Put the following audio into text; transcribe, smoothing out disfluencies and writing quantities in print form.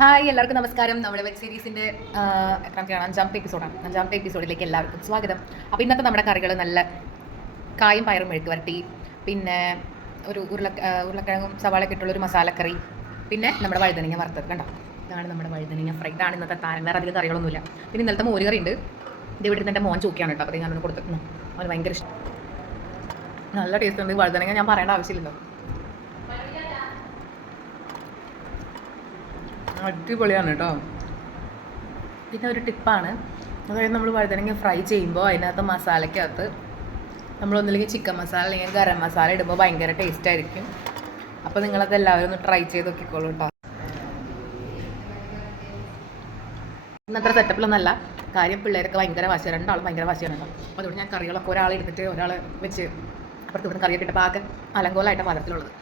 Hi എല്ലാവർക്കും നമസ്കാരം. നമ്മുടെ വെബ് സീരീസിൻ്റെ എത്രാമത്തെയാണ് അഞ്ചാമത്തെ എപ്പിസോഡിലേക്ക് എല്ലാവർക്കും സ്വാഗതം. അപ്പോൾ ഇന്നത്തെ നമ്മുടെ കറികൾ നല്ല കായും പയറും മെഴുക്ക് വരട്ടി, പിന്നെ ഒരു ഉരുളക്കിഴങ്ങും സവാളയൊക്കെ ഇട്ടുള്ളൊരു മസാലക്കറി, പിന്നെ നമ്മുടെ വഴുതനങ്ങ വറുത്തത്. കണ്ടോ, ഇതാണ് നമ്മുടെ വഴുതനങ്ങ ഫ്രൈ. ഇതാണ് ഇന്നത്തെ താരം. വേറെ അധികം കറികളൊന്നുമില്ല. പിന്നെ ഇന്നലത്തെ മോരുകറി ഉണ്ട്. ഇത് ഇവിടെ എൻ്റെ മോൻ ചോക്കിയാണ് കേട്ടോ. അപ്പോൾ ഞാനൊന്ന് കൊടുത്തിരുന്നു. അവന് ഭയങ്കര ഇഷ്ടം. നല്ല ടേസ്റ്റ് ഉണ്ട്. വഴുതനങ്ങ ഞാൻ പറയേണ്ട ആവശ്യമില്ലല്ലോ. അടിപൊളിയാണ് കേട്ടോ. പിന്നെ ഒരു ടിപ്പാണ്, അതായത് നമ്മൾ വഴുതനങ്ങ ഫ്രൈ ചെയ്യുമ്പോൾ അതിനകത്ത് മസാലയ്ക്കകത്ത് നമ്മളൊന്നില്ലെങ്കിൽ ചിക്കൻ മസാല അല്ലെങ്കിൽ ഗരം മസാല ഇടുമ്പോൾ ഭയങ്കര ടേസ്റ്റ് ആയിരിക്കും. അപ്പോൾ നിങ്ങളത് എല്ലാവരും ഒന്ന് ട്രൈ ചെയ്ത് നോക്കിക്കോളൂ കേട്ടോ. ഇന്നത്ര സെറ്റപ്പിലൊന്നല്ല കാര്യം. പിള്ളേരൊക്കെ ഭയങ്കര വാശിയാണ്, രണ്ടാളും ഭയങ്കര വാശിയാണ് കേട്ടോ. അപ്പോൾ അതുകൊണ്ട് ഞാൻ കറികളൊക്കെ ഒരാളെടുത്തിട്ട് ഒരാൾ വെച്ച് അപ്പുറത്ത് ഇവിടുന്ന് കറിയൊക്കെ ഇട്ടപ്പോൾ ആകെ അലങ്കോലമായിട്ട് പാത്രത്തിലുള്ളത്.